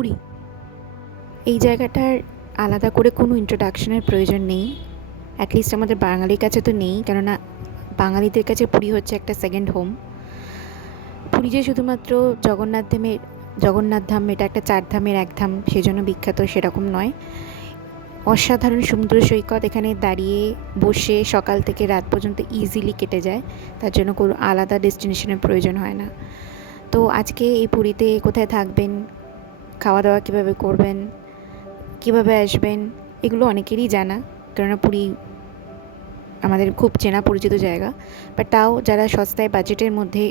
পুরী। এই জায়গাটার আলাদা করে কোনো ইন্ট্রোডাকশনের প্রয়োজন নেই, অ্যাটলিস্ট আমাদের বাঙালির কাছে তো নেই, কেননা বাঙালিদের কাছে পুরী হচ্ছে একটা সেকেন্ড হোম। পুরী যে শুধুমাত্র জগন্নাথ ধাম, এটা একটা 4 ধামের এক ধাম, সেজন্য বিখ্যাত সেরকম নয়। অসাধারণ সমুদ্র সৈকত, এখানে দাঁড়িয়ে বসে সকাল থেকে রাত পর্যন্ত ইজিলি কেটে যায়, তার জন্য কোনো আলাদা ডেস্টিনেশনের প্রয়োজন হয় না। তো আজকে এই পুরীতে কোথায় থাকবেন, খাওয়া দাওয়া কীভাবে করবেন, কীভাবে আসবেন, এগুলো অনেকেরই জানা, কেননা পুরী আমাদের খুব চেনা পরিচিত জায়গা। বাট তাও যারা সস্তায় বাজেটের মধ্যে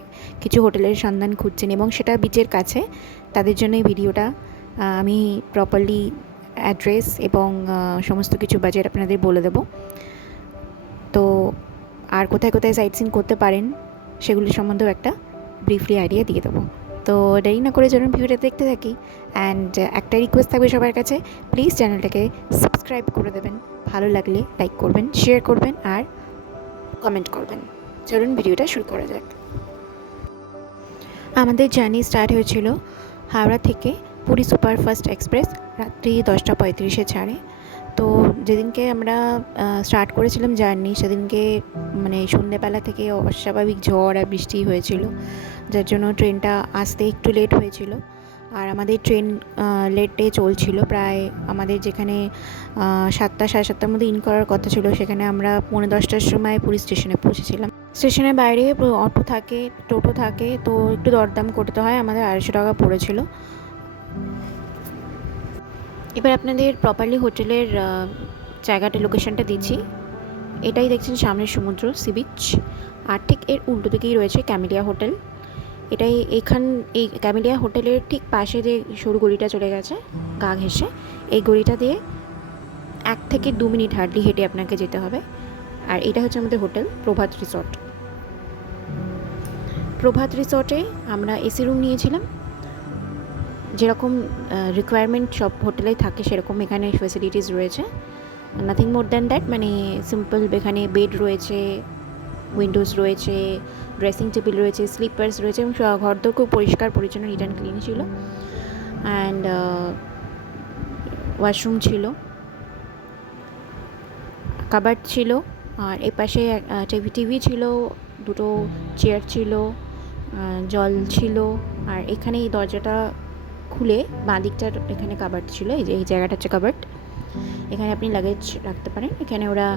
কিছু হোটেলের সন্ধান খুঁজছেন এবং সেটা বিচের কাছে, তাদের জন্য এই ভিডিওটা। আমি প্রপারলি অ্যাড্রেস এবং সমস্ত কিছু বাজেট আপনাদের বলে দেব। তো আর কোথায় কোথায় সাইট সিন করতে পারেন সেগুলির সম্বন্ধেও একটা ব্রিফলি আইডিয়া দিয়ে দেবো। তো দেরি না করে চলুন ভিডিওটা দেখতে থাকি। অ্যান্ড একটা রিকোয়েস্ট থাকবে সবার কাছে, প্লিজ চ্যানেলটাকে সাবস্ক্রাইব করে দেবেন, ভালো লাগলে লাইক করবেন, শেয়ার করবেন আর কমেন্ট করবেন। চলুন ভিডিওটা শুরু করা যাক। আমাদের জার্নি স্টার্ট হয়েছিল হাওড়া থেকে পুরী সুপারফাস্ট এক্সপ্রেস রাত্রি 10:35 ছাড়ে। তো যেদিনকে আমরা স্টার্ট করেছিলাম জার্নি, সেদিনকে মানে সন্ধ্যেবেলা থেকে অস্বাভাবিক ঝড় আর বৃষ্টি হয়েছিল, যার জন্য ট্রেনটা আসতে একটু লেট হয়েছিল। আর আমাদের ট্রেন লেটে চলছিল প্রায়, আমাদের যেখানে 7টা সাড়ে 7টার মধ্যে ইন করার কথা ছিল, সেখানে আমরা 9:45টার সময় পুরী স্টেশনে পৌঁছেছিলাম। স্টেশনের বাইরে অটো থাকে, টোটো থাকে, তো একটু দরদাম করতে হয়, আমাদের 250 টাকা পড়েছিল। এবার আপনাদের প্রপারলি হোটেলের জায়গাটা, লোকেশনটা দিচ্ছি। এটাই দেখছেন সামনের সমুদ্র, সি বিচ, আর ঠিক এর উল্টো দিকেই রয়েছে ক্যামেলিয়া হোটেল। এটাই এই ক্যামেলিয়া হোটেলের ঠিক পাশে যে সরু গলিটা চলে গেছে গা ঘেঁষে, এই গলিটা দিয়ে 1 থেকে 2 মিনিট হার্ডলি হেঁটে আপনাকে যেতে হবে। আর এটা হচ্ছে আমাদের হোটেল প্রভাত রিসর্ট। প্রভাত রিসর্টে আমরা এসি রুম নিয়েছিলাম, যেরকম রিকোয়ারমেন্ট সব হোটেলেই থাকে সেরকম এখানে ফ্যাসিলিটিস রয়েছে, নাথিং মোর দ্যান দ্যাট। মানে সিম্পল, এখানে বেড রয়েছে, উইন্ডোজ রয়েছে, ড্রেসিং টেবিল রয়েছে, স্লিপার্স রয়েছে, এবং ঘরদোর খুব পরিষ্কার পরিচ্ছন্ন, নিট অ্যান্ড ক্লিন ছিল। অ্যান্ড ওয়াশরুম ছিল, কাবার্ড ছিল, আর এই পাশে টিভি ছিল, 2টো চেয়ার ছিল, জল ছিল। আর এখানে এই দরজাটা খুলে বাঁ দিকটার এখানে কাবার্ড ছিল, এই জায়গাটা হচ্ছে কাবার্ড, এখানে আপনি লাগেজ রাখতে পারেন। এখানে ওরা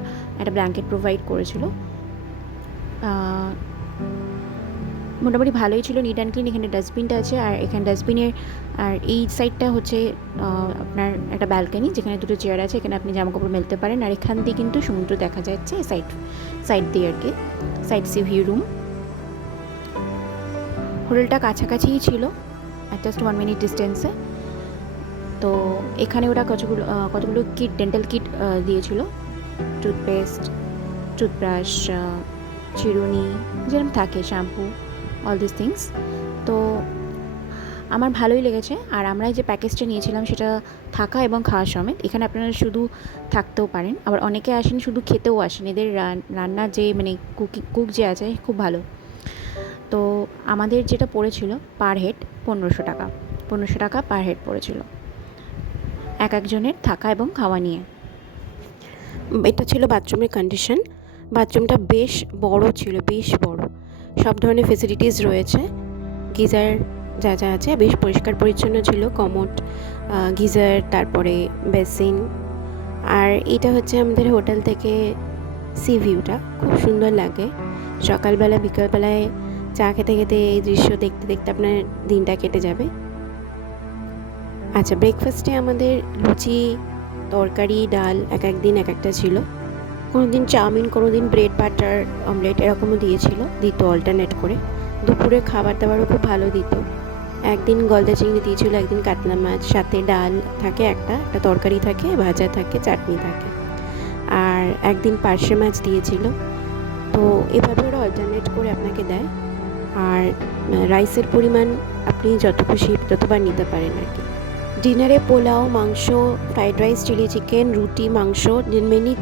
একটা ব্ল্যাঙ্কেট প্রোভাইড করেছিল, মোটামুটি ভালোই ছিল, নিট অ্যান্ড ক্লিন। এখানে ডাস্টবিনটা আছে, আর এখানে ডাস্টবিনের আর এই সাইডটা হচ্ছে আপনার একটা ব্যালকনি, যেখানে 2টো চেয়ার আছে, এখানে আপনি জামাকাপড় মেলতে পারেন। আর এখান দিয়ে কিন্তু সমুদ্র দেখা যাচ্ছে, সাইড দিয়ে আর কি, সাইড সি ভিউ রুম। হোটেলটা কাছাকাছিই ছিল, জাস্ট 1 মিনিট ডিস্টেন্সে। তো এখানে ওরা কতগুলো ডেন্টাল কিট দিয়েছিল, টুথপেস্ট, টুথব্রাশ, চিরুনি, যেরকম থাকে, শ্যাম্পু, অল দিস থিংস। তো আমার ভালোই লেগেছে। আর আমরা যে প্যাকেজটা নিয়েছিলাম সেটা থাকা এবং খাওয়া সমেত, এখানে আপনারা শুধু থাকতেও পারেন, আবার অনেকে আসেন শুধু খেতেও আসেন। এদের রান্না যে মানে কুক যে আছে খুব ভালো। তো আমাদের যেটা পড়েছিল পার হেড 1500 টাকা পার হেড পড়েছিল, একজনের থাকা এবং খাওয়া নিয়ে। এটা ছিল বাথরুমের কন্ডিশন। বাথরুমটা বেশ বড় ছিল, বেশ বড়, সব ধরনের ফেসিলিটিস রয়েছে, গিজার যা আছে, বেশ পরিষ্কার পরিচ্ছন্ন ছিল, কমোড, গিজার, তারপরে বেসিন। আর এটা হচ্ছে আমাদের হোটেল থেকে সি ভিউটা, খুব সুন্দর লাগে। সকালবেলা বিকালবেলায় চা খেতে খেতে এই দৃশ্য দেখতে দেখতে আপনার দিনটা কেটে যাবে। আচ্ছা, ব্রেকফাস্টে আমাদের লুচি, তরকারি, ডাল একদিন এক একটা ছিল, কোনো দিন চাউমিন, কোনো দিন ব্রেড বাটার অমলেট এরকমও দিত অল্টারনেট করে। দুপুরে খাবার দাবারও খুব ভালো দিত, একদিন গলদা চিংড়ি দিয়েছিল, একদিন কাতলা মাছ, সাথে ডাল থাকে, একটা তরকারি থাকে, ভাজা থাকে, চাটনি থাকে, আর একদিন পার্শে মাছ দিয়েছিল। তো এভাবে ওরা অল্টারনেট করে আপনাকে দেয়। আর রাইসের পরিমাণ আপনি যত খুশি ততবার নিতে পারেন আর কি। ডিনারে পোলাও, মাংস, ফ্রাইড রাইস, চিলি চিকেন, রুটি, মাংস, মেনলি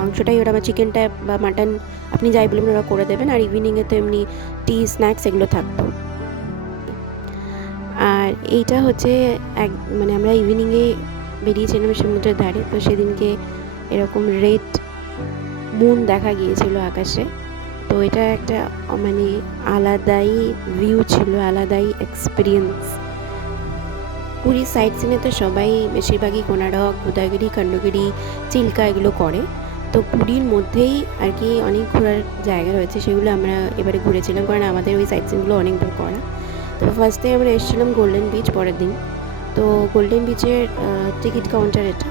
মাংসটাই ওরা, বা চিকেনটা বা মাটন আপনি যাই বলবেন ওরা করে দেবেন। আর ইভিনিংয়ে তো এমনি টি, স্ন্যাক্স এগুলো থাকতো। আর এইটা হচ্ছে এক মানে আমরা ইভিনিংয়ে বেরিয়েছিলাম সমুদ্রের ধারে, তো সেদিনকে এরকম রেড মুন দেখা গিয়েছিল আকাশে। তো এটা একটা মানে আলাদাই ভিউ ছিল, আলাদাই এক্সপিরিয়েন্স। পুরীর সাইট সিনে তো সবাই বেশিরভাগই কোনারক, উদয়গিরি, খণ্ডগিরি, চিল্কা এগুলো করে। তো পুরীর মধ্যেই আর কি অনেক ঘোরার জায়গা রয়েছে, সেগুলো আমরা এবারে ঘুরেছিলাম, কারণ আমাদের ওই সাইট সিনগুলো অনেকবার করা। তো ফার্স্টে আমরা এসেছিলাম গোল্ডেন বিচ পরের দিন। তো গোল্ডেন বিচের টিকিট কাউন্টার এটা।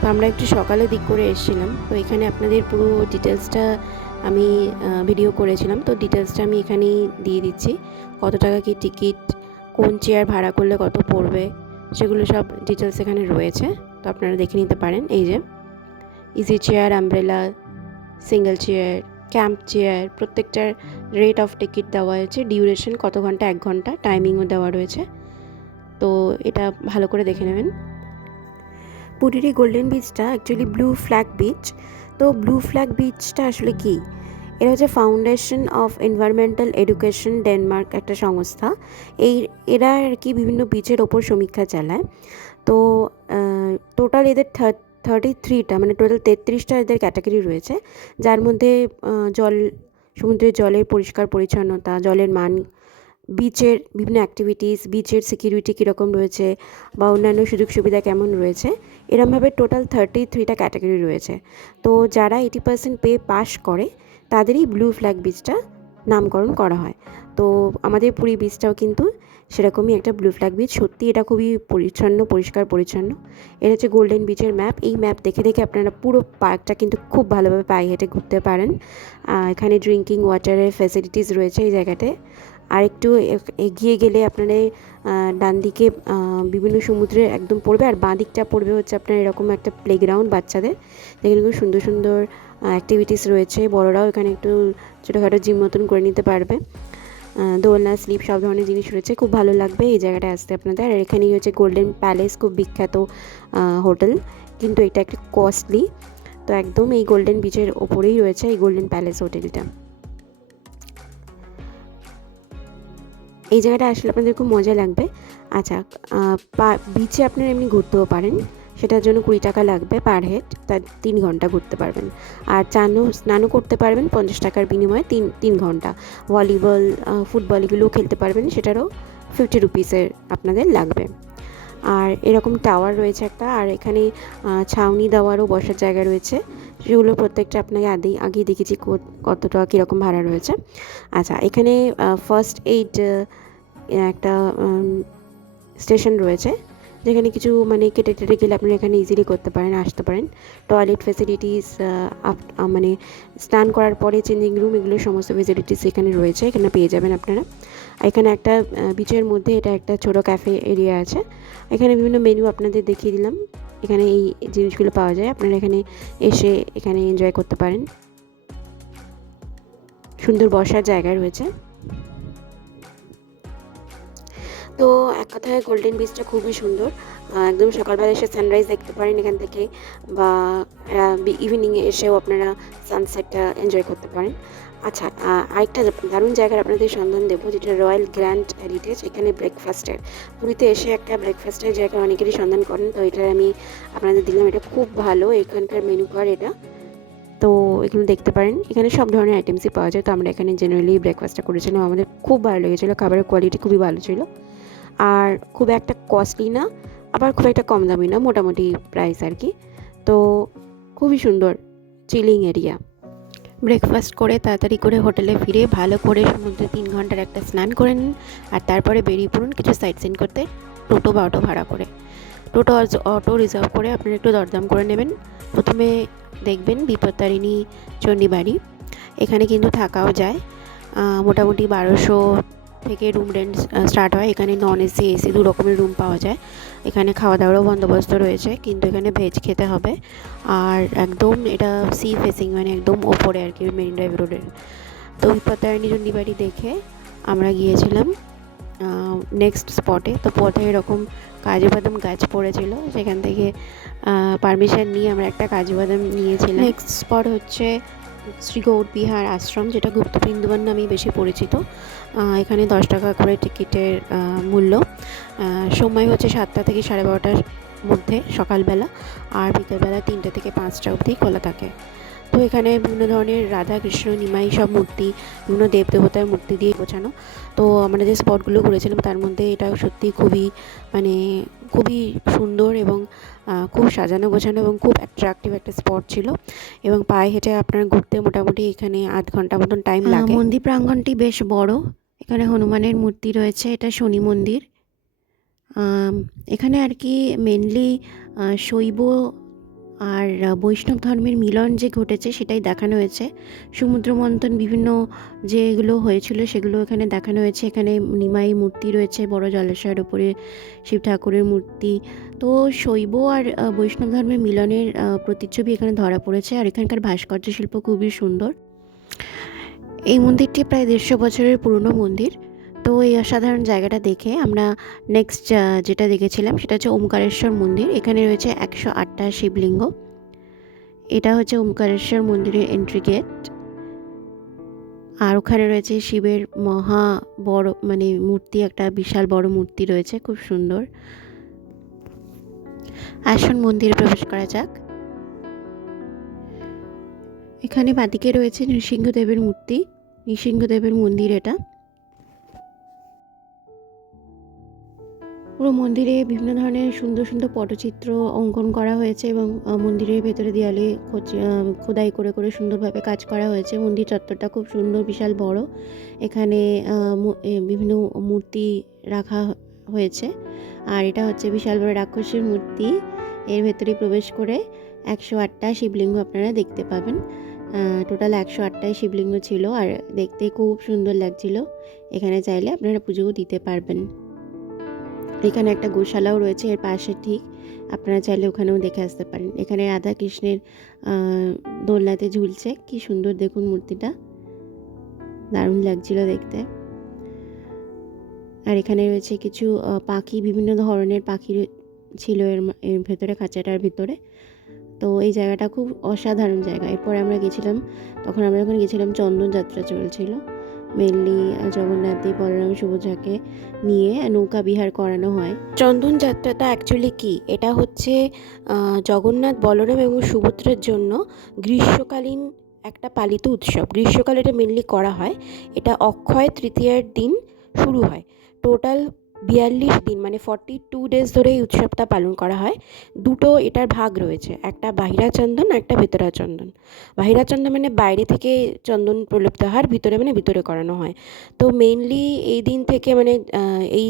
তো আমরা একটু সকালের দিক করে এসেছিলাম। তো এখানে আপনাদের পুরো ডিটেলসটা আমি ভিডিও করেছিলাম, তো ডিটেলসটা আমি এখানেই দিয়ে দিচ্ছি। কত টাকা কি টিকিট, কোন চেয়ার ভাড়া করলে কত পড়বে, সেগুলো সব ডিটেলস এখানে রয়েছে, তো আপনারা দেখে নিতে পারেন। এই যে easy chair, umbrella, single chair, camp chair, প্রত্যেকটার রেট অফ টিকিট দেওয়া হয়েছে, ডিউরেশন কত ঘন্টা, 1 ঘন্টা, টাইমিংও দেওয়া রয়েছে। তো এটা ভালো করে দেখে নেবেন। পুরীর এই গোল্ডেন বিচটা অ্যাকচুয়ালি ব্লু ফ্ল্যাগ বিচ। তো ব্লু ফ্ল্যাগ বিচটা আসলে কি, এটা হচ্ছে foundation of environmental education Denmark একটা সংস্থা। এরা আর কি বিভিন্ন বিচের ওপর সমীক্ষা চালায়। তো টোটাল এদের 33টা মানে টোটাল 33টা এদের ক্যাটাগরি রয়েছে, যার মধ্যে সমুদ্রের জলের পরিষ্কার পরিচ্ছন্নতা, জলের মান, বিচের বিভিন্ন অ্যাক্টিভিটিস, বিচের সিকিউরিটি কীরকম রয়েছে বা অন্যান্য সুযোগ সুবিধা কেমন রয়েছে, এরমভাবে টোটাল 33টা ক্যাটাগরি রয়েছে। তো যারা 80% পেয়ে পাস করে তাদেরই ব্লু ফ্ল্যাগ বিচটা নামকরণ করা হয়। তো আমাদের পুরী বিচটাও কিন্তু সেরকমই একটা ব্লু ফ্ল্যাগ বিচ। সত্যি এটা খুবই পরিচ্ছন্ন, পরিষ্কার পরিচ্ছন্ন। এটা হচ্ছে গোল্ডেন বিচের ম্যাপ। এই ম্যাপ দেখে দেখে আপনারা পুরো পার্কটা কিন্তু খুব ভালোভাবে পায়ে হেঁটে ঘুরতে পারেন। এখানে ড্রিঙ্কিং ওয়াটারের ফ্যাসিলিটিস রয়েছে এই জায়গাতে। আর একটু এগিয়ে গেলে আপনারা ডান দিকে বিভিন্ন সমুদ্রের একদম পড়বে, আর বাঁ দিকটা পড়বে হচ্ছে আপনার এরকম একটা প্লেগ্রাউন্ড বাচ্চাদের, যেখানে খুব সুন্দর সুন্দর অ্যাক্টিভিটিস রয়েছে। বড়রাও এখানে একটু ছোটোখাটো জিম মতন করে নিতে পারবে। দোলনা, স্লিপ, সব ধরনের জিনিস রয়েছে। খুব ভালো লাগবে এই জায়গাটা আসতে আপনাদের। আর এখানেই হচ্ছে গোল্ডেন প্যালেস, খুব বিখ্যাত হোটেল, কিন্তু এটা একটু কস্টলি। তো একদম এই গোল্ডেন বিচের ওপরেই রয়েছে এই গোল্ডেন প্যালেস হোটেলটা। এই জায়গাটা আসলে আপনাদের খুব মজা লাগবে। আচ্ছা, বিচে আপনারা এমনি ঘুরতেও পারেন, সেটার জন্য 20 টাকা লাগবে পার হেড, তার 3 ঘন্টা ঘুরতে পারবেন। আর স্নানও করতে পারবেন 50 টাকার বিনিময়ে 3 ঘন্টা। ভলিবল, ফুটবল এগুলোও খেলতে পারবেন, সেটারও 50 রুপিসের আপনাদের লাগবে। আর এরকম টাওয়ার রয়েছে একটা, আর এখানে ছাউনি দেওয়ারও বসার জায়গা রয়েছে, সেগুলো প্রত্যেকটা আপনাকে আগেই দেখেছি কত টাকা কীরকম ভাড়া রয়েছে। আচ্ছা, এখানে ফার্স্ট এইড একটা স্টেশন রয়েছে, যেখানে কিছু মানে কেটে গেলে আপনারা এখানে ইজিলি করতে পারেন, আসতে পারেন। টয়লেট ফেসিলিটিস, মানে স্নান করার পরে চেঞ্জিং রুম, এগুলো সমস্ত ফেসিলিটিস এখানে রয়েছে, এখানে পেয়ে যাবেন আপনারা। এখানে একটা বিচের মধ্যে এটা একটা ছোটো ক্যাফে এরিয়া আছে, এখানে বিভিন্ন মেনু আপনাদের দেখিয়ে দিলাম। এখানে এই জিনিসগুলো পাওয়া যায়, আপনারা এখানে এসে এখানে এনজয় করতে পারেন। সুন্দর বসার জায়গা রয়েছে। তো এক কথায় গোল্ডেন বিচটা খুবই সুন্দর। একদম সকালবেলা এসে সানরাইজ দেখতে পারেন এখান থেকে, বা ইভিনিংয়ে এসেও আপনারা সানসেটটা এনজয় করতে পারেন। আচ্ছা, আরেকটা দারুণ জায়গার আপনাদের সন্ধান দেবো, যেটা রয়্যাল গ্র্যান্ড হেরিটেজ। এখানে ব্রেকফাস্টের, পুরীতে এসে একটা ব্রেকফাস্টের জায়গা অনেকেরই সন্ধান করেন, তো এটা আমি আপনাদের দিলাম। এটা খুব ভালো, এখানকার মেনু কার্ড এটা। তো এখানে দেখতে পারেন, এখানে সব ধরনের আইটেমসই পাওয়া যায়। তো আমরা এখানে জেনারেলি ব্রেকফাস্টটা করেছিলাম, আমাদের খুব ভালো লেগেছিলো, খাবারের কোয়ালিটি খুবই ভালো ছিল, আর খুব একটা কস্টলি না, আবার খুব একটা কম দামি না, মোটামুটি প্রাইস আর কি। তো খুবই সুন্দর চিলিং এরিয়া। ব্রেকফাস্ট করে তাড়াতাড়ি করে হোটেলে ফিরে ভালো করে সমুদ্রে 3 ঘন্টার একটা স্নান করে নিন, আর তারপরে বেরিয়ে পড়ুন কিছু সাইট সিন করতে, টোটো বা অটো ভাড়া করে। অটো রিজার্ভ করে আপনারা একটু দরদাম করে নেবেন। প্রথমে দেখবেন বিপত্তারিণী চণ্ডীবাড়ি, এখানে কিন্তু থাকাও যায়। মোটামুটি 1200 থেকে রুম রেন্ট স্টার্ট হয়। এখানে নন এসি, এসি 2 রকমের রুম পাওয়া যায়। এখানে খাওয়া দাওয়ারও বন্দোবস্ত রয়েছে, কিন্তু এখানে ভেজ খেতে হবে। আর একদম এটা সি ফেসিং, মানে একদম ওপরে আর কি, মেরিন ড্রাইভ রোডের। তো বিপত্তারিণী চণ্ডীবাড়ি দেখে আমরা গিয়েছিলাম নেক্সট স্পটে। তো পথে এরকম কাজু বাদাম গাছ পড়েছিল, সেখান থেকে পারমিশন নিয়ে আমরা একটা কাজু বাদাম নিয়েছিলাম। নেক্সট স্পট হচ্ছে শ্রী গৌড়বিহার আশ্রম, যেটা গুপ্ত বৃন্দাবন নামেই বেশি পরিচিত। এখানে 10 টাকা করে টিকিটের মূল্য। সময় হচ্ছে 7টা থেকে 12:30টার মধ্যে সকালবেলা, আর বিকেলবেলা 3টে থেকে 5টা অবধি খোলা থাকে। তো এখানে বিভিন্ন ধরনের রাধা কৃষ্ণ নিমাই সব মূর্তি, বিভিন্ন দেব দেবতার মূর্তি দিয়ে গোছানো। তো আমরা যে স্পটগুলো ঘুরেছিলাম তার মধ্যে এটা সত্যি খুবই সুন্দর এবং খুব সাজানো গোছানো এবং খুব অ্যাট্রাকটিভ একটা স্পট ছিল, এবং পায়ে হেঁটে আপনার ঘুরতে মোটামুটি এখানে আধ ঘন্টা মতন টাইম লাগে। মন্দির প্রাঙ্গণটি বেশ বড়। এখানে হনুমানের মূর্তি রয়েছে, এটা শনি মন্দির। এখানে আর কি মেনলি শৈব আর বৈষ্ণব ধর্মের মিলন যে ঘটেছে সেটাই দেখানো হয়েছে। সমুদ্র মন্থন বিভিন্ন যেগুলো হয়েছিল সেগুলো এখানে দেখানো হয়েছে। এখানে নিমাই মূর্তি রয়েছে, বড় জলাশয়ের ওপরে শিব ঠাকুরের মূর্তি। তো শৈব আর বৈষ্ণব ধর্মের মিলনের প্রতিচ্ছবি এখানে ধরা পড়েছে, আর এখানকার ভাস্কর্য শিল্প খুবই সুন্দর। এই মন্দিরটি প্রায় 150 বছরের পুরনো মন্দির। তো এই অসাধারণ জায়গাটা দেখে আমরা নেক্সট যেটা দেখেছিলাম সেটা হচ্ছে ওমকারেশ্বর মন্দির। এখানে রয়েছে 108টা শিবলিঙ্গ। এটা হচ্ছে ওমকারেশ্বর মন্দিরের এন্ট্রি গেট, আর ওখানে রয়েছে শিবের মহা বড় মূর্তি, একটা বিশাল বড় মূর্তি রয়েছে, খুব সুন্দর। আসুন মন্দিরে প্রবেশ করা যাক। এখানে বাদিকে রয়েছে নৃসিংহদেবের মূর্তি, নৃসিংহদেবের মন্দির এটা। পুরো মন্দিরে বিভিন্ন ধরনের সুন্দর সুন্দর পটচিত্র অঙ্কন করা হয়েছে, এবং মন্দিরের ভেতরে দেয়ালে খোদাই করে করে সুন্দরভাবে কাজ করা হয়েছে। মন্দির চত্বরটা খুব সুন্দর, বিশাল বড়। এখানে বিভিন্ন মূর্তি রাখা হয়েছে, আর এটা হচ্ছে বিশাল বড় রাক্ষসের মূর্তি। এর ভেতরে প্রবেশ করে 108টা শিবলিঙ্গ আপনারা দেখতে পাবেন। টোটাল 108টাই শিবলিঙ্গ ছিল, আর দেখতে খুব সুন্দর লাগছিল। এখানে চাইলে আপনারা পুজোও দিতে পারবেন। এখানে একটা গোশালাও রয়েছে এর পাশে, ঠিক আপনারা চাইলে ওখানেও দেখে আসতে পারেন। এখানে রাধা কৃষ্ণের দোলনাতে ঝুলছে, কি সুন্দর দেখুন মূর্তিটা, দারুণ লাগছিল দেখতে। আর এখানে রয়েছে কিছু পাখি, বিভিন্ন ধরনের পাখি ছিল এর ভেতরে, খাঁচাটার ভিতরে। তো এই জায়গাটা খুব অসাধারণ জায়গা। এরপরে আমরা গেছিলাম, তখন আমরা যখন গেছিলাম চন্দন যাত্রা চলছিল। মেনলি জগন্নাথ দেব, বলরাম, সুভদ্রাকে নিয়ে নৌকা বিহার করানো হয়। চন্দন যাত্রাটা অ্যাকচুয়ালি কি, এটা হচ্ছে জগন্নাথ, বলরাম এবং সুভদ্রার জন্য গ্রীষ্মকালীন একটা পালিত উৎসব। গ্রীষ্মকালে এটা মেনলি করা হয়। এটা অক্ষয় তৃতীয়ার দিন শুরু হয়। টোটাল 42 দিন 42 ডেজ ধরে এই উৎসবটা পালন করা হয়। দুটো এটার ভাগ রয়েছে, একটা বাহিরা চন্দন, একটা ভেতরা চন্দন। বাহিরা চন্দন বাইরে থেকে চন্দন প্রলেপ্ত হয়, ভিতরে করানো হয়। তো মেইনলি এই দিন থেকে এই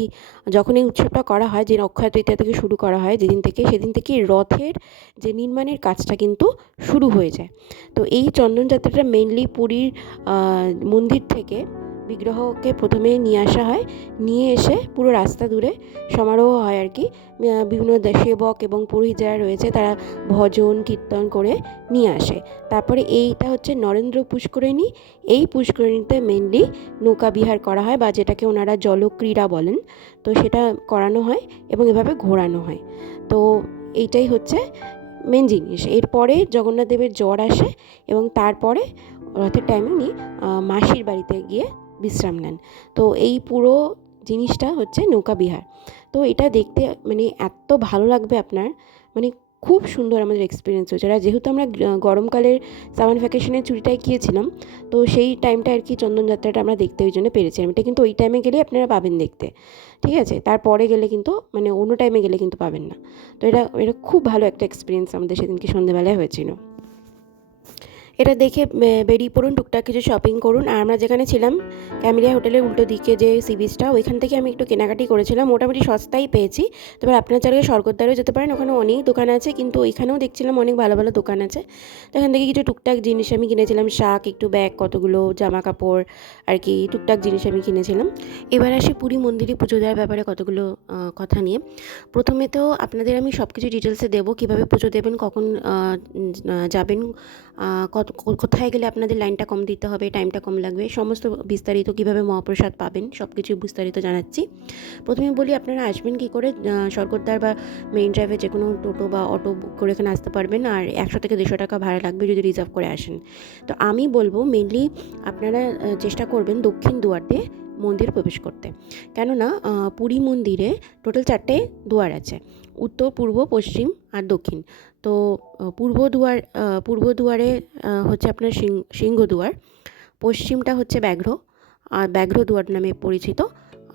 যখন এই উৎসবটা করা হয়, যে অক্ষয় তৃতীয়া থেকে শুরু করা হয় যেদিন থেকে, সেদিন থেকে রথের যে নির্মাণের কাজটা কিন্তু শুরু হয়ে যায়। তো এই চন্দন যাত্রাটা মেইনলি পুরীর মন্দির থেকে বিগ্রহকে প্রথমে নিয়ে আসা হয়, নিয়ে এসে পুরো রাস্তা দূরে সমারোহ হয় আর কি। বিভিন্ন সেবক এবং পুরোহিত যারা রয়েছে তারা ভজন কীর্তন করে নিয়ে আসে। তারপরে এইটা হচ্ছে নরেন্দ্র পুষ্করিণী। এই পুষ্করিণীতে মেনলি নৌকা বিহার করা হয়, বা যেটাকে ওনারা জলক্রীড়া বলেন। তো সেটা করানো হয় এবং এভাবে ঘোরানো হয়। তো এইটাই হচ্ছে মেন জিনিস। এরপরে জগন্নাথ দেবের জ্বর আসে, এবং তারপরে রথের টাইমে উনি মাসির বাড়িতে গিয়ে বিশ্রাম নেন। তো এই পুরো জিনিসটা হচ্ছে নৌকা বিহার। তো এটা দেখতে এত ভালো লাগবে আপনার, খুব সুন্দর আমাদের এক্সপিরিয়েন্স হয়েছে। আর যেহেতু আমরা গরমকালের সামার ভ্যাকেশনের ছুটিটায় গিয়েছিলাম, তো সেই টাইমটা আর কি চন্দনযাত্রাটা আমরা দেখতে ওই জন্য পেরেছিলাম। এটা কিন্তু ওই টাইমে গেলে আপনারা পাবেন দেখতে, ঠিক আছে? তারপরে গেলে কিন্তু অন্য টাইমে গেলে কিন্তু পাবেন না। তো এটা খুব ভালো একটা এক্সপিরিয়েন্স আমাদের সেদিনকে সন্ধ্যেবেলায় হয়েছিল। এটা দেখে বেরিয়ে পড়ুন, টুকটাক কিছু শপিং করুন। আর আমরা যেখানে ছিলাম ক্যামেলিয়া হোটেলের উল্টো দিকে যে সি বিচটা, ওইখান থেকে আমি একটু কেনাকাটি করেছিলাম, মোটামুটি সস্তাই পেয়েছি। তবে আপনার চাইলে স্বর্গদ্বারেও যেতে পারেন, ওখানে অনেক দোকান আছে, কিন্তু ওইখানেও দেখছিলাম অনেক ভালো ভালো দোকান আছে। তো এখান থেকে কিছু টুকটাক জিনিস আমি কিনেছিলাম, শাক, একটু ব্যাগ, কতগুলো জামা কাপড় আর কি, টুকটাক জিনিস আমি কিনেছিলাম। এবার আসি পুরী মন্দিরে পুজো দেওয়ার ব্যাপারে কতগুলো কথা নিয়ে। প্রথমে তো আপনাদের আমি সব কিছু ডিটেলসে দেবো, কীভাবে পুজো দেবেন, কখন যাবেন, কোথায় গেলে আপনাদের লাইনটা কম দিতে হবে, টাইমটা কম লাগবে, সমস্ত বিস্তারিত, কীভাবে মহাপ্রসাদ পাবেন, সব কিছু বিস্তারিত জানাচ্ছি। প্রথমে বলি, আপনারা আসবেন কী করে। স্বর্গদ্বার বা মেইন ড্রাইভে যে কোনো টোটো বা অটো বুক করে এখানে আসতে পারবেন, আর 100 থেকে 150 টাকা ভাড়া লাগবে যদি রিজার্ভ করে আসেন। তো আমি বলবো মেনলি আপনারা চেষ্টা করবেন দক্ষিণ দুয়ার দিয়ে মন্দিরে প্রবেশ করতে। কেননা পুরী মন্দিরে টোটাল 4টে দুয়ার আছে, উত্তর, পূর্ব, পশ্চিম আর দক্ষিণ। তো পূর্ব দুয়ারে হচ্ছে আপনার সিংহদুয়ার, পশ্চিমটা হচ্ছে ব্যাঘ্র দুয়ার নামে পরিচিত,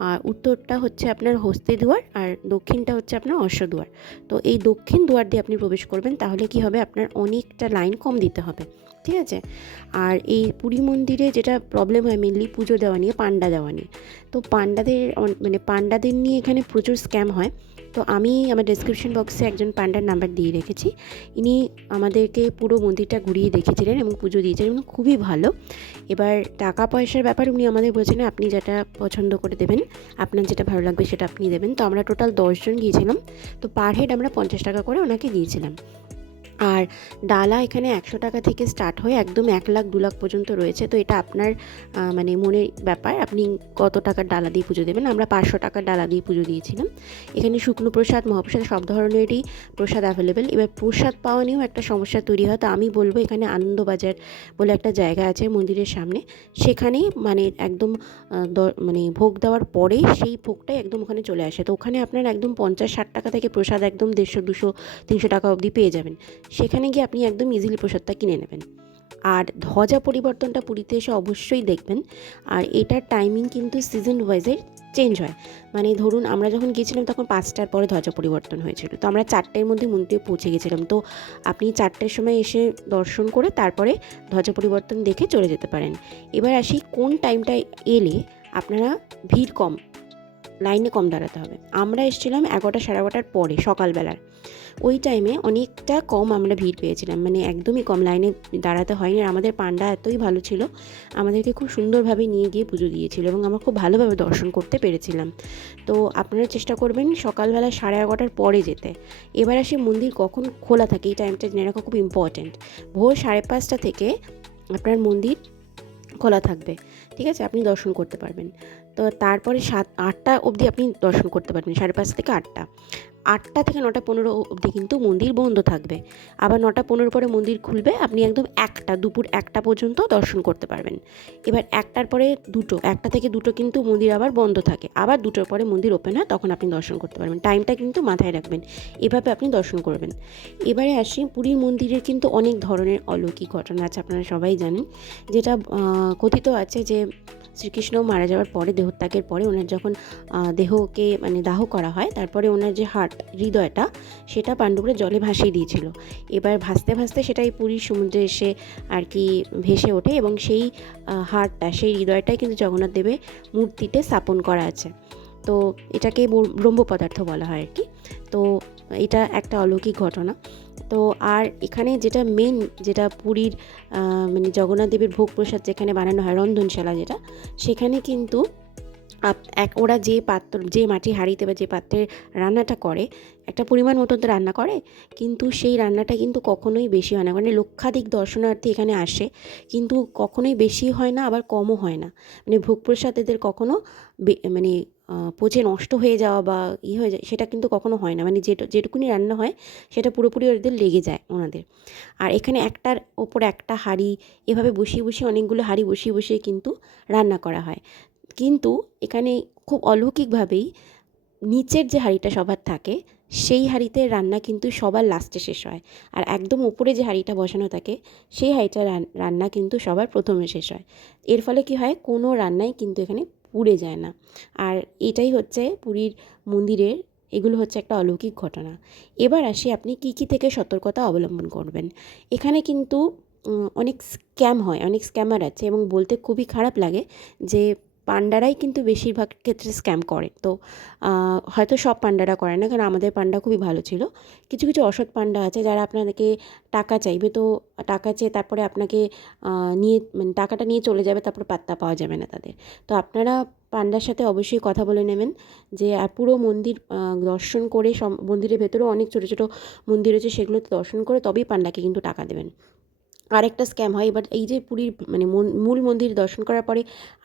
আর উত্তরটা হচ্ছে আপনার হস্তি দুয়ার, আর দক্ষিণটা হচ্ছে আপনার অশ্ব দুয়ার। তো এই দক্ষিণ দুয়ার দিয়ে আপনি প্রবেশ করবেন, তাহলে কি হবে, আপনার অনেকটা লাইন কম দিতে হবে, ঠিক আছে। আর এই পুরী মন্দিরে যেটা প্রবলেম হয় মেনলি পুজো দেওয়া নিয়ে, পান্ডা দেওয়া নিয়ে। তো পান্ডাদের নিয়ে এখানে প্রচুর স্ক্যাম হয়। তো আমি আমার ডেসক্রিপশন বক্সে একজন পান্ডার নাম্বার দিয়ে রেখেছি। ইনি আমাদেরকে পুরো মন্দিরটা ঘুরিয়ে দেখিয়েছিলেন এবং পুজো দিয়েছিলেন এবং খুবই ভালো। এবার টাকা পয়সার ব্যাপার উনি আমাদের বলেছিলেন আপনি যেটা পছন্দ করে দেবেন, আপনার যেটা ভালো লাগবে সেটা আপনি দেবেন। তো আমরা টোটাল 10 জন গিয়েছিলাম, তো পার হেড আমরা 50 টাকা করে ওনাকে দিয়েছিলাম। আর ডালা এখানে 100 টাকা থেকে স্টার্ট হয়ে একদম 1 লাখ 2 লাখ পর্যন্ত রয়েছে। তো এটা আপনার মানে মনের ব্যাপার, আপনি কত টাকার ডালা দিয়ে পুজো দেবেন। আমরা 500 টাকার ডালা দিয়ে পুজো দিয়েছিলাম। এখানে শুকনো প্রসাদ, মহাপ্রসাদ সব ধরনেরই প্রসাদ অ্যাভেলেবেল। এবার প্রসাদ পাওয়া নিয়েও একটা সমস্যা তৈরি হয়। তো আমি বলবো এখানে আনন্দবাজার বলে একটা জায়গা আছে মন্দিরের সামনে, সেখানেই মানে একদম মানে ভোগ দেওয়ার পরে সেই ভোগটাই একদম ওখানে চলে আসে। তো ওখানে আপনার একদম 50-60 টাকা থেকে প্রসাদ একদম 150, 200, 300 টাকা অবধি পেয়ে যাবেন। সেখানে গিয়ে আপনি একদম ইজিলি প্রসাদটা কিনে নেবেন। আর ধ্বজা পরিবর্তনটা পুরীতে এসে অবশ্যই দেখবেন। আর এটার টাইমিং কিন্তু সিজন ওয়াইজে চেঞ্জ হয়। মানে ধরুন আমরা যখন গিয়েছিলাম তখন 5টার পরে ধ্বজা পরিবর্তন হয়েছিল, তো আমরা 4টের মধ্যে মন্দিরে পৌঁছে গেছিলাম। তো আপনি 4টের সময় এসে দর্শন করে তারপরে ধ্বজা পরিবর্তন দেখে চলে যেতে পারেন। এবার আসি কোন টাইমটায় এলে আপনারা ভিড় কম, লাইনে কম দাঁড়াতে হবে। আমরা এসেছিলাম 11টা 11:30 পরে সকালবেলার, ওই টাইমে অনেকটা কম আমরা ভিড় পেয়েছিলাম, মানে একদমই কম, লাইনে দাঁড়াতে হয়নি। আর আমাদের পান্ডা এতই ভালো ছিল, আমাদেরকে খুব সুন্দরভাবে নিয়ে গিয়ে পুজো দিয়েছিল এবং আমরা খুব ভালোভাবে দর্শন করতে পেরেছিলাম। তো আপনারা চেষ্টা করবেন সকালবেলা 11:30টার পরে যেতে। এবার আসি মন্দির কখন খোলা থাকে, এই টাইমটা জেনে রাখা খুব ইম্পর্ট্যান্ট। ভোর 5:30টা থেকে আপনার মন্দির খোলা থাকবে, ঠিক আছে, আপনি দর্শন করতে পারবেন। তো তারপরে 7-8টা অবধি আপনি দর্শন করতে পারবেন, 5:30 থেকে 8টা। 8টা থেকে 9:15 অবধি কিন্তু মন্দির বন্ধ থাকবে। আবার 9:15 পরে মন্দির খুলবে, আপনি একদম দুপুর 1টা পর্যন্ত দর্শন করতে পারবেন। এবার 1টার পরে 1টা থেকে 2টো কিন্তু মন্দির আবার বন্ধ থাকে, আবার 2টোর পরে মন্দির ওপেন হয়, তখন আপনি দর্শন করতে পারবেন। টাইমটা কিন্তু মাথায় রাখবেন, এভাবে আপনি দর্শন করবেন। এবারে আসি পুরীর মন্দিরের কিন্তু অনেক ধরনের অলৌকিক ঘটনা আছে, আপনারা সবাই জানেন। যেটা কথিত আছে যে শ্রীকৃষ্ণ মারা যাওয়ার পরে, দেহত্যাগের পরে ওনার যখন দেহকে মানে দাহ করা হয়, তারপরে ওনার যে হৃদয়টা সেটা পাণ্ডবরা জলে ভাসিয়ে দিয়েছিল। এবার ভাসতে ভাসতে সেটাই পুরীর সমুদ্রে এসে আর কি ভেসে ওঠে এবং সেই সেই হৃদয়টাই কিন্তু জগন্নাথ দেবের মূর্তিতে স্থাপন করা আছে। তো এটাকে ব্রহ্ম পদার্থ বলা হয় আর কি। তো এটা একটা অলৌকিক ঘটনা। তো আর এখানে যেটা পুরীর মানে জগন্নাথ দেবের ভোগ প্রসাদ যেখানে বানানো হয়, রন্ধনশালা যেটা, সেখানে কিন্তু ওরা যে মাটির হাঁড়িতে বা যে পাত্রে রান্নাটা করে, একটা পরিমাণ মতন তো রান্না করে, কিন্তু সেই রান্নাটা কিন্তু কখনোই বেশি হয় না। মানে লক্ষাধিক দর্শনার্থী এখানে আসে, কিন্তু কখনোই বেশি হয় না, আবার কমও হয় না। মানে ভোগ প্রসাদ এদের কখনো মানে পচে নষ্ট হয়ে যাওয়া বা হয়ে যায় সেটা কিন্তু কখনো হয় না। মানে যেটুকুনি রান্না হয় সেটা পুরোপুরি ওদের লেগে যায় ওনাদের। আর এখানে একটার ওপর একটা হাঁড়ি এভাবে বসিয়ে বসিয়ে, অনেকগুলো হাঁড়ি বসিয়ে বসিয়ে কিন্তু রান্না করা হয়। কিন্তু এখানে খুব অলৌকিকভাবেই নিচের যে হাঁড়িটা সবার থাকে, সেই হাঁড়িতে রান্না কিন্তু সবার লাস্টে শেষ হয়। আর একদম উপরে যে হাঁড়িটা বসানো থাকে, সেই হাঁড়িটা রান্না কিন্তু সবার প্রথমে শেষ হয়। এর ফলে কি হয়, কোনো রান্নাই কিন্তু এখানে পুড়ে যায় না। আর এটাই হচ্ছে পুরীর মন্দিরের, এগুলো হচ্ছে একটা অলৌকিক ঘটনা। এবার আসি আপনি কী থেকে সতর্কতা অবলম্বন করবেন। এখানে কিন্তু অনেক স্ক্যাম হয়, অনেক স্ক্যামার আছে, এবং বলতে খুবই খারাপ লাগে যে পান্ডারাই কিন্তু বেশিরভাগ ক্ষেত্রে স্ক্যাম করে। তো হয়তো সব পান্ডারা করে না, কারণ আমাদের পান্ডা খুবই ভালো ছিল। কিছু কিছু অসৎ পান্ডা আছে যারা আপনাদেরকে টাকা চাইবে, তো টাকা চেয়ে তারপরে আপনাকে মানে টাকাটা নিয়ে চলে যাবে, তারপরে পাত্তা পাওয়া যাবে না তাদের। তো আপনারা পান্ডার সাথে অবশ্যই কথা বলে নেবেন যে, আর পুরো মন্দির দর্শন করে, মন্দিরের ভেতরেও অনেক ছোটো ছোটো মন্দির রয়েছে, সেগুলোতে দর্শন করে তবেই পান্ডাকে কিন্তু টাকা দেবেন। আরেকটা স্ক্যাম হয়। এবার এই যে পুরীর মানে মূল মন্দির দর্শন করার পরে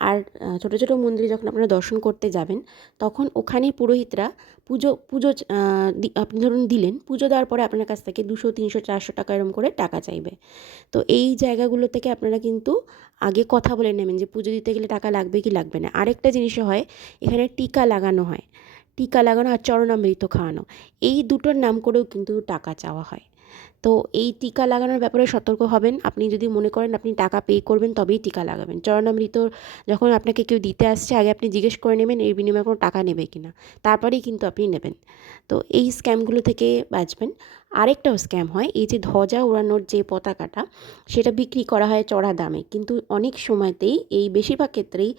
আর ছোটো ছোটো মন্দিরে যখন আপনারা দর্শন করতে যাবেন, তখন ওখানে পুরোহিতরা পুজো আপনি ধরুন দিলেন, পুজো দেওয়ার পরে আপনার কাছ থেকে 200, 300, 400 টাকা এরকম করে টাকা চাইবে। তো এই জায়গাগুলো থেকে আপনারা কিন্তু আগে কথা বলে নেবেন যে পুজো দিতে গেলে টাকা লাগবে কি লাগবে না। আরেকটা জিনিসও হয়, এখানে টিকা লাগানো হয়, টিকা লাগানো আর চরণামৃত খাওয়ানো, এই দুটোর নাম করেও কিন্তু টাকা চাওয়া হয়। তো এই টিকা লাগানোর ব্যাপারে সতর্ক হবেন। আপনি যদি মনে করেন আপনি টাকা পে করবেন তবেই টিকা লাগাবেন। চরণামৃত যখন আপনাকে কেউ দিতে আসছে, আগে আপনি জিজ্ঞেস করে নেবেন এর বিনিময়ে কোনো টাকা নেবে কিনা, তারপরেই কিন্তু আপনি নেবেন। তো এই স্ক্যামগুলো থেকে বাঁচবেন। আরেকটাও স্ক্যাম হয়, এই যে ধ্বজা ওড়ানোর যে পতাকাটা, সেটা বিক্রি করা হয় চড়া দামে, কিন্তু অনেক সময়তেই এই বেশিরভাগ ক্ষেত্রেই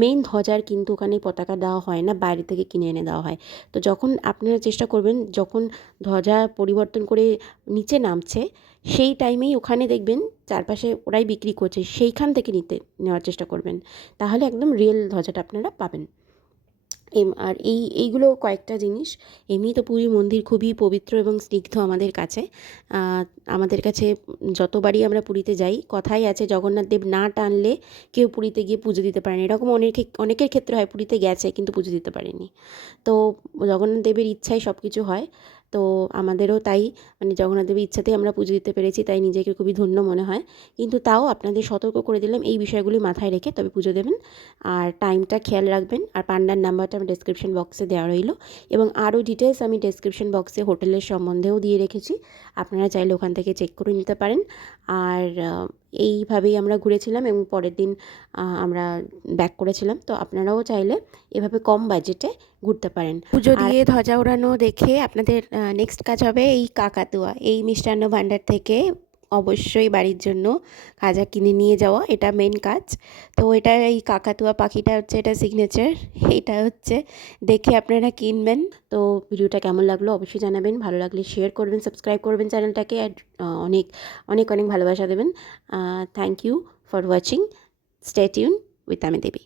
মেন ধ্বজার কিন্তু ওখানে পতাকা দেওয়া হয় না, বাইরে থেকে কিনে এনে দেওয়া হয়। তো যখন আপনারা চেষ্টা করবেন, যখন ধ্বজা পরিবর্তন করে নিচে নামছে, সেই টাইমেই ওখানে দেখবেন চারপাশে ওরাই বিক্রি করছে, সেইখান থেকে নেওয়ার চেষ্টা করবেন, তাহলে একদম রিয়েল ধ্বজাটা আপনারা পাবেন। আর এইগুলো কয়েকটা জিনিস। এমনি তো পুরী মন্দির খুবই পবিত্র এবং স্নিগ্ধ আমাদের কাছে। আমাদের কাছে যতবারই আমরা পুরীতে যাই, কথাই আছে জগন্নাথ দেব না টানলে কেউ পুরীতে গিয়ে পুজো দিতে পারে না। এরকম অনেকের ক্ষেত্রে হয়, পুরীতে গেছে কিন্তু পুজো দিতে পারেনি। তো জগন্নাথ দেবের ইচ্ছায় সব কিছু হয়। তো আমাদেরও তাই, মানে জগন্নাথ দেবের ইচ্ছাতেই আমরা পুজো দিতে পেরেছি, তাই নিজেকে খুবই ধন্য মনে হয়। কিন্তু তাও আপনাদের সতর্ক করে দিলাম, এই বিষয়গুলি মাথায় রেখে তবে পুজো দেবেন। আর টাইমটা খেয়াল রাখবেন। আর পান্ডার নাম্বারটা আমি ডেসক্রিপশন বক্সে দেওয়া রইল, এবং আরও ডিটেলস আমি ডেসক্রিপশন বক্সে হোটেলের সম্বন্ধেও দিয়ে রেখেছি, আপনারা চাইলে ওখান থেকে চেক করে নিতে পারেন। আর এইভাবেই আমরা ঘুরেছিলাম এবং পরের দিন আমরা ব্যাক করেছিলাম। তো আপনারাও চাইলে এভাবে কম বাজেটে ঘুরতে পারেন। পুজো আর দিয়ে ধ্বজা ওড়ানো দেখে আপনাদের নেক্সট কাজ হবে এই কাকাতুয়া, এই মিষ্টান্ন ভাণ্ডার থেকে অবশ্যই বাড়ির জন্য খাজা কিনে নিয়ে যাওয়া, এটা মেন কাজ। তো এটা এই কাকাতুয়া পাখিটা হচ্ছে এটা সিগনেচার, এটা হচ্ছে দেখে আপনারা কিনবেন। তো ভিডিওটা কেমন লাগলো অবশ্যই জানাবেন, ভালো লাগলে শেয়ার করবেন, সাবস্ক্রাইব করবেন চ্যানেলটাকে, আর অনেক অনেক অনেক ভালোবাসা দেবেন। Thank you for watching. Stay tune with আমি দেবী।